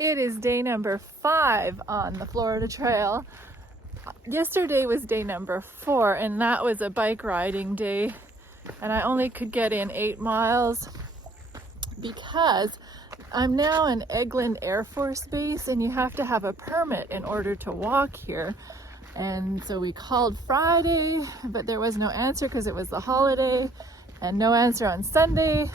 It is day number 5 on the Florida Trail. Yesterday was day number 4, and that was a bike riding day, and I only could get in 8 miles because I'm now in Eglin Air Force Base, and you have to have a permit in order to walk here. And so we called Friday, but there was no answer because it was the holiday, and no answer on Sunday.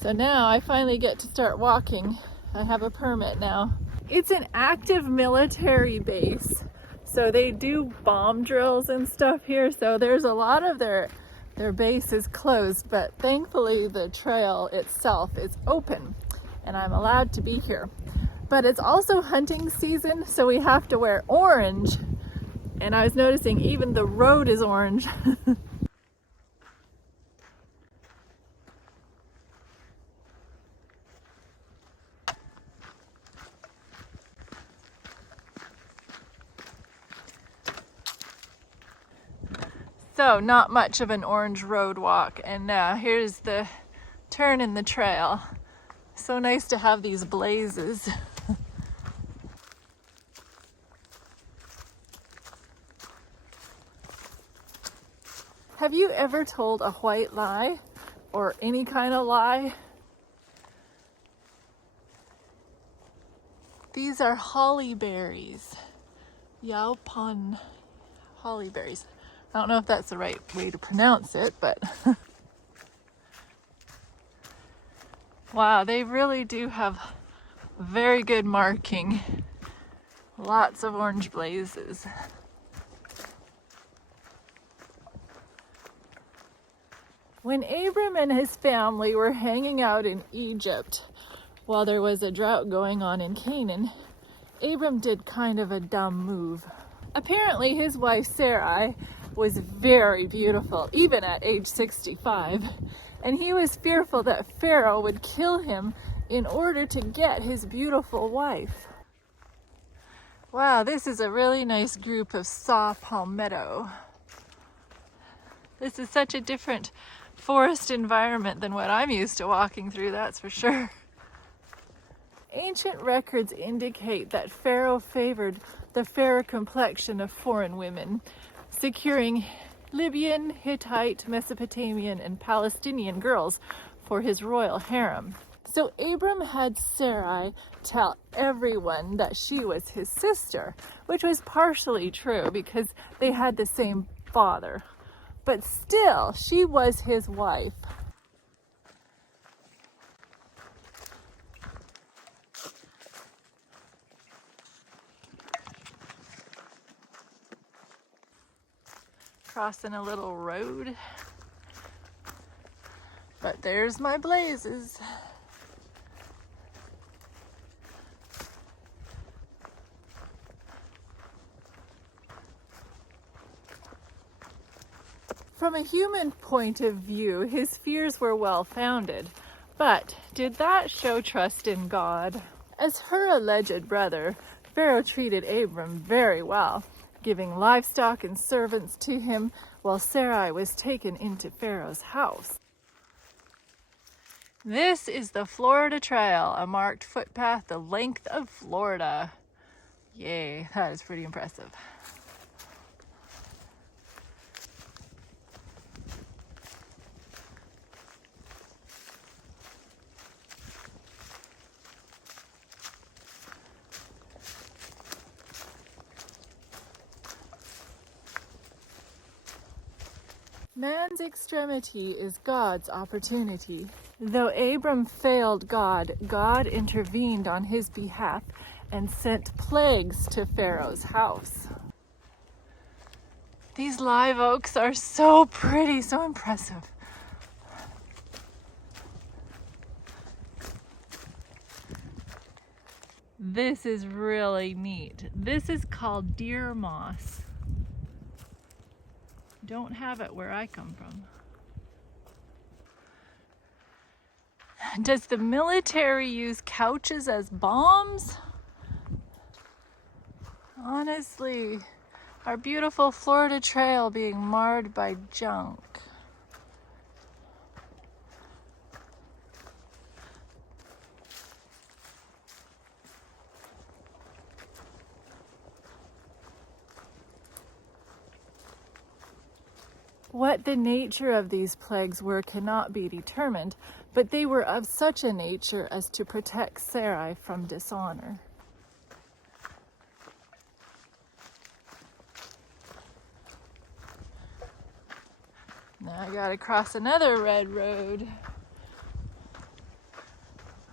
So now I finally get to start walking. I have a permit now. It's an active military base, so they do bomb drills and stuff here. So there's a lot of their base is closed, but thankfully the trail itself is open and I'm allowed to be here. But it's also hunting season, so we have to wear orange. And I was noticing even the road is orange. So not much of an orange road walk, and now here's the turn in the trail. So nice to have these blazes. Have you ever told a white lie or any kind of lie? These are holly berries. Yaupon holly berries. I don't know if that's the right way to pronounce it, but wow, they really do have very good marking. Lots of orange blazes. When Abram and his family were hanging out in Egypt while there was a drought going on in Canaan, Abram did kind of a dumb move. Apparently his wife Sarai was very beautiful, even at age 65, and he was fearful that Pharaoh would kill him in order to get his beautiful wife. Wow, this is a really nice group of saw palmetto. This is such a different forest environment than what I'm used to walking through, that's for sure. Ancient records indicate that Pharaoh favored the fair complexion of foreign women, securing Libyan, Hittite, Mesopotamian, and Palestinian girls for his royal harem. So Abram had Sarai tell everyone that she was his sister, which was partially true because they had the same father. But still, she was his wife. Crossing a little road. But there's my blazes. From a human point of view, his fears were well-founded. But did that show trust in God? As her alleged brother, Pharaoh treated Abram very well, giving livestock and servants to him while Sarai was taken into Pharaoh's house. This is the Florida Trail, a marked footpath the length of Florida. Yay, that is pretty impressive. Man's extremity is God's opportunity. Though Abram failed God, God intervened on his behalf and sent plagues to Pharaoh's house. These live oaks are so pretty, so impressive. This is really neat. This is called deer moss. Don't have it where I come from. Does the military use couches as bombs? Honestly, our beautiful Florida Trail being marred by junk. What the nature of these plagues were cannot be determined, but they were of such a nature as to protect Sarai from dishonor. Now I gotta cross another red road,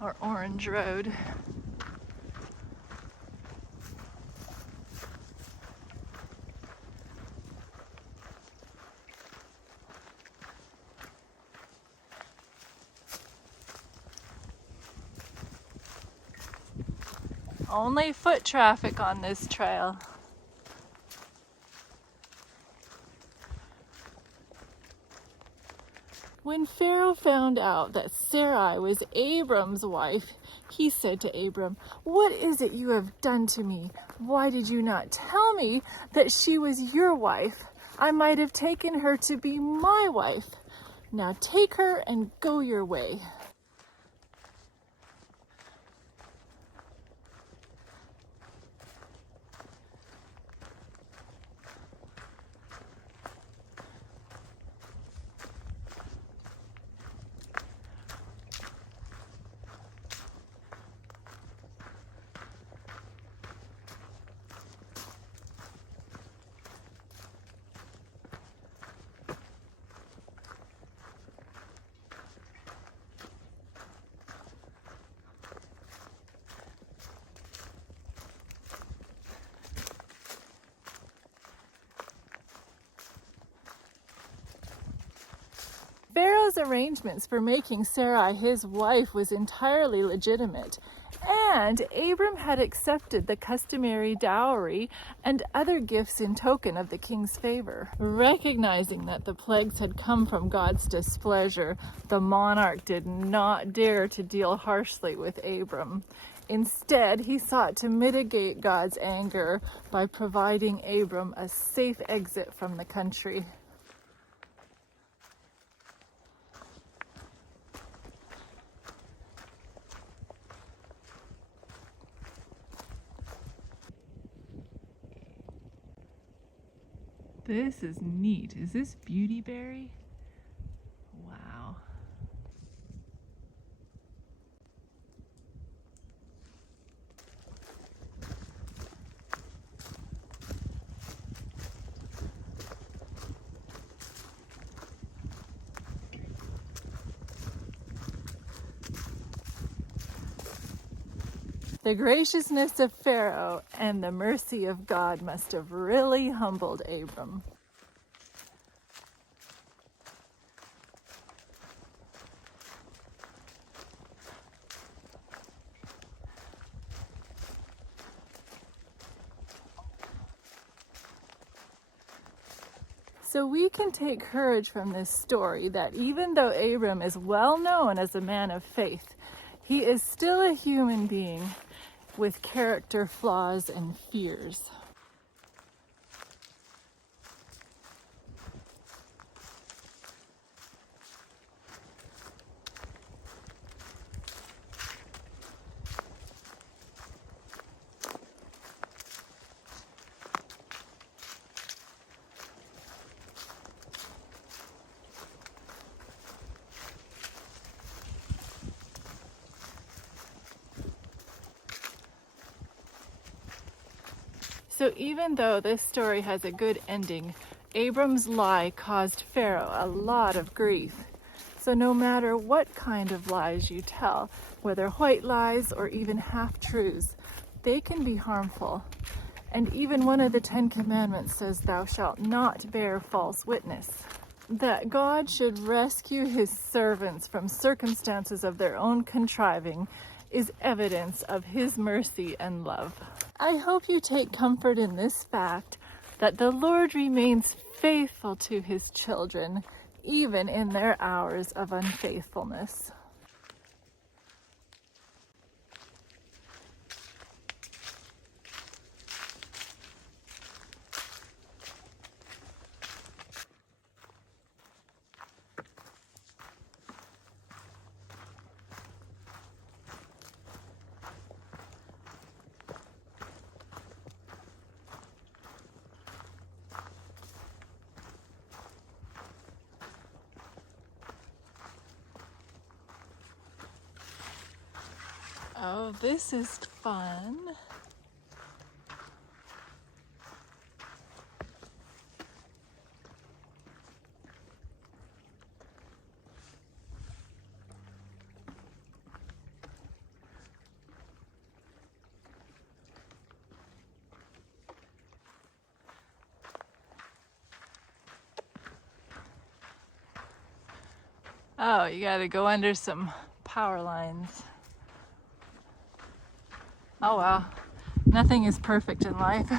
or orange road. Only foot traffic on this trail. When Pharaoh found out that Sarai was Abram's wife, he said to Abram, "What is it you have done to me? Why did you not tell me that she was your wife? I might have taken her to be my wife. Now take her and go your way." Pharaoh's arrangements for making Sarai his wife was entirely legitimate, and Abram had accepted the customary dowry and other gifts in token of the king's favor. Recognizing that the plagues had come from God's displeasure, the monarch did not dare to deal harshly with Abram. Instead, he sought to mitigate God's anger by providing Abram a safe exit from the country. This is neat. Is this beautyberry? Wow. The graciousness of Pharaoh and the mercy of God must have really humbled Abram. So we can take courage from this story that even though Abram is well known as a man of faith, he is still a human being with character flaws and fears. So even though this story has a good ending, Abram's lie caused Pharaoh a lot of grief. So no matter what kind of lies you tell, whether white lies or even half-truths, they can be harmful. And even one of the 10 Commandments says, "Thou shalt not bear false witness." That God should rescue his servants from circumstances of their own contriving is evidence of his mercy and love. I hope you take comfort in this fact that the Lord remains faithful to his children, even in their hours of unfaithfulness. Oh, this is fun. Oh, you gotta go under some power lines. Oh well, nothing is perfect in life.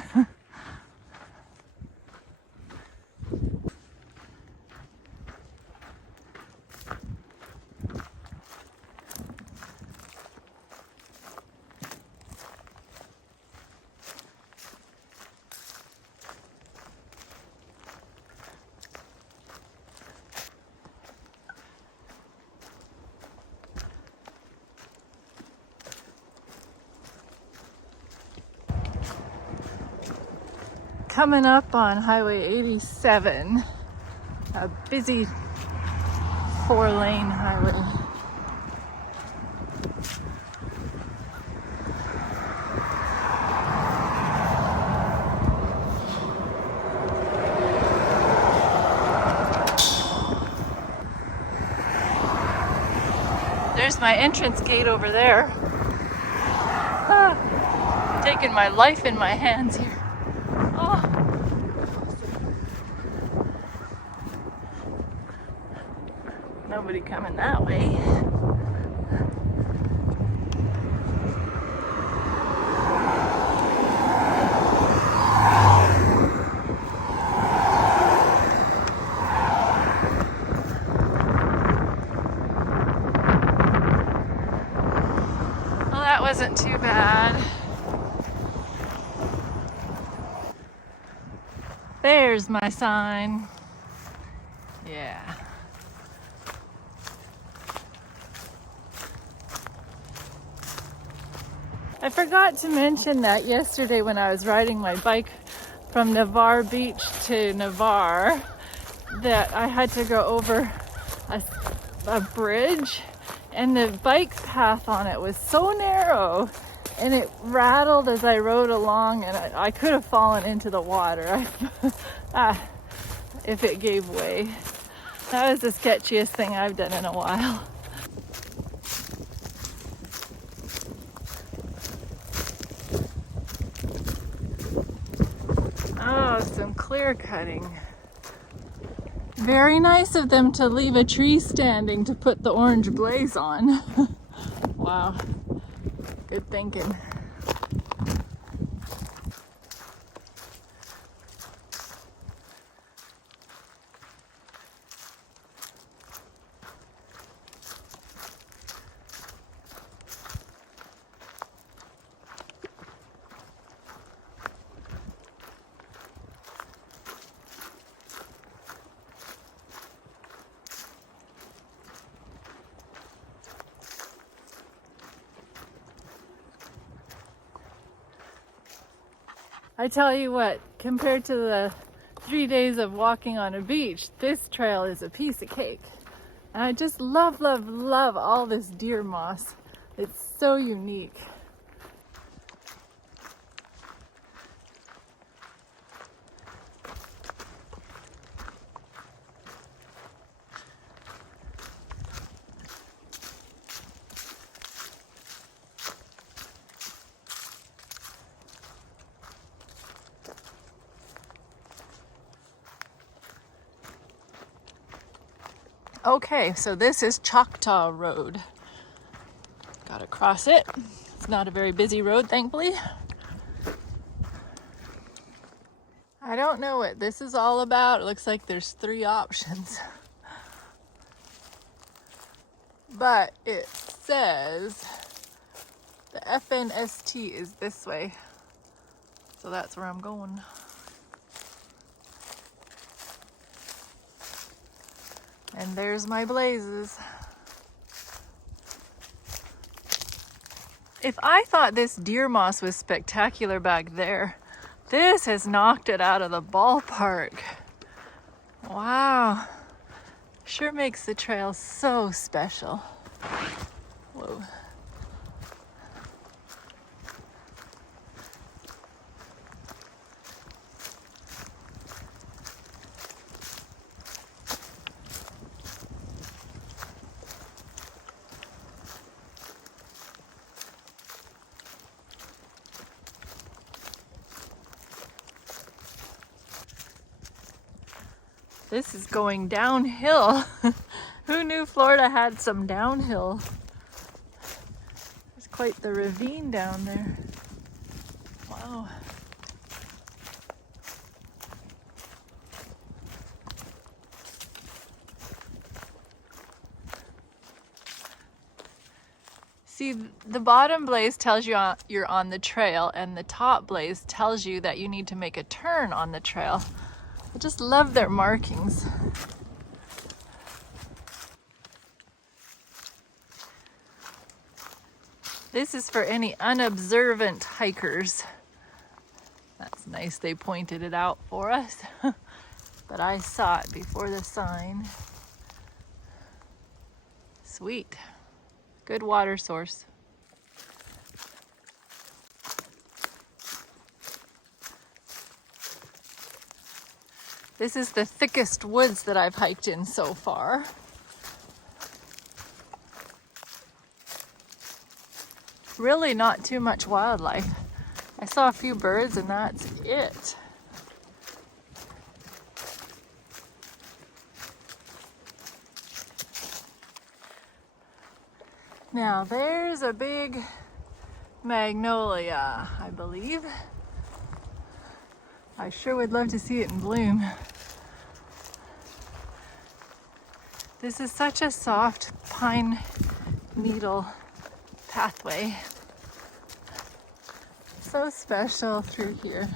Coming up on Highway 87, a busy 4-lane highway. There's my entrance gate over there. Taking my life in my hands here. Oh. Nobody coming that way. Well, that wasn't too bad. There's my sign. Yeah. I forgot to mention that yesterday when I was riding my bike from Navarre Beach to Navarre, that I had to go over a bridge, and the bike path on it was so narrow and it rattled as I rode along, and I could have fallen into the water if it gave way. That was the sketchiest thing I've done in a while. Oh, some clear cutting. Very nice of them to leave a tree standing to put the orange blaze on. Wow, good thinking. I tell you what, compared to the 3 days of walking on a beach, this trail is a piece of cake. And I just love, love, love all this deer moss. It's so unique. Okay, so this is Choctaw Road. Gotta cross it. It's not a very busy road, thankfully. I don't know what this is all about. It looks like there's 3 options. But it says the FNST is this way. So that's where I'm going. And there's my blazes. If I thought this deer moss was spectacular back there, this has knocked it out of the ballpark. Wow. Sure makes the trail so special. Whoa. This is going downhill. Who knew Florida had some downhill? There's quite the ravine down there. Wow. See, the bottom blaze tells you you're on the trail, and the top blaze tells you that you need to make a turn on the trail. I just love their markings. This is for any unobservant hikers. That's nice, they pointed it out for us. But I saw it before the sign. Sweet. Good water source. This is the thickest woods that I've hiked in so far. Really not too much wildlife. I saw a few birds and that's it. Now there's a big magnolia, I believe. I sure would love to see it in bloom. This is such a soft pine needle pathway. So special through here.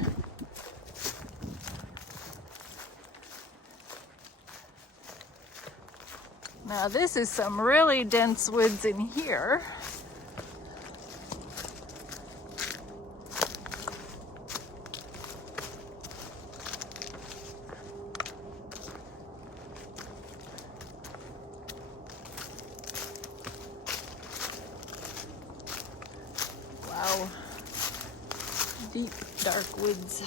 Now this is some really dense woods in here. Wow. Deep, dark woods.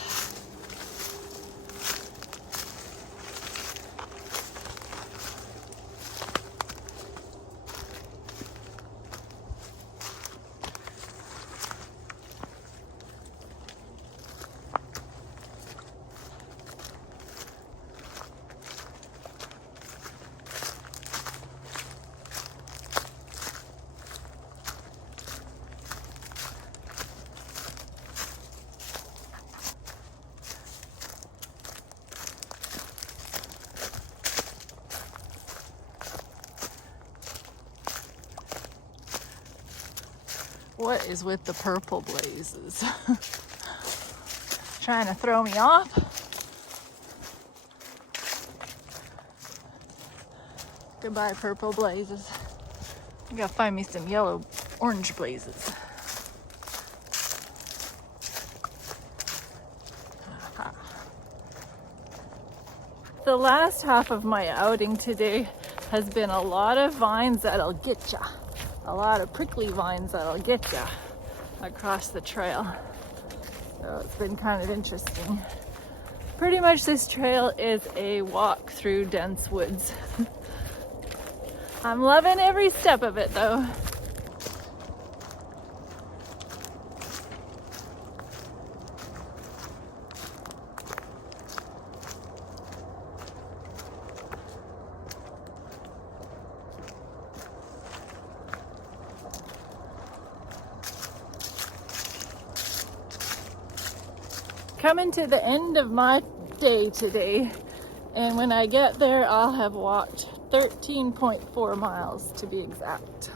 What is with the purple blazes? Trying to throw me off? Goodbye, purple blazes. I gotta find me some yellow, orange blazes. The last half of my outing today has been a lot of vines that'll get ya. A lot of prickly vines that'll get ya across the trail. So it's been kind of interesting. Pretty much this trail is a walk through dense woods. I'm loving every step of it though. Coming to the end of my day today, and when I get there I'll have walked 13.4 miles to be exact.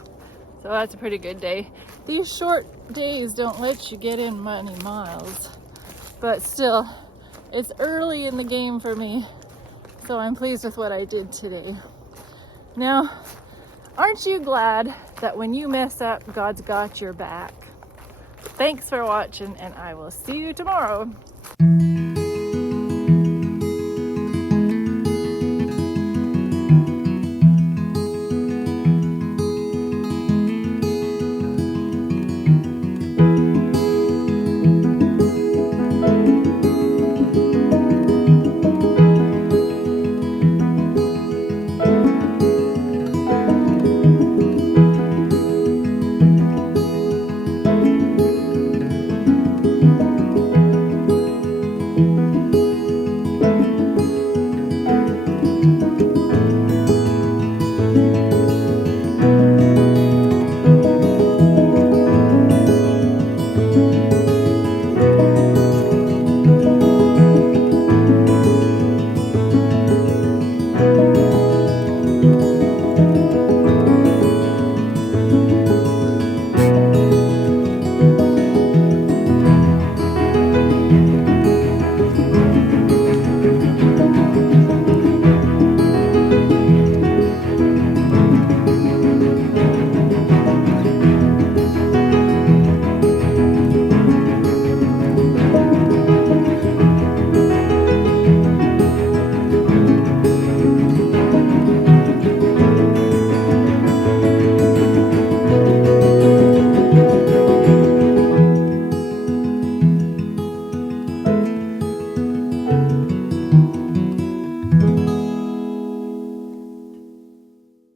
So that's a pretty good day. These short days don't let you get in many miles, but still, it's early in the game for me, so I'm pleased with what I did today. Now, aren't you glad that when you mess up, God's got your back? Thanks for watching, and I will see you tomorrow.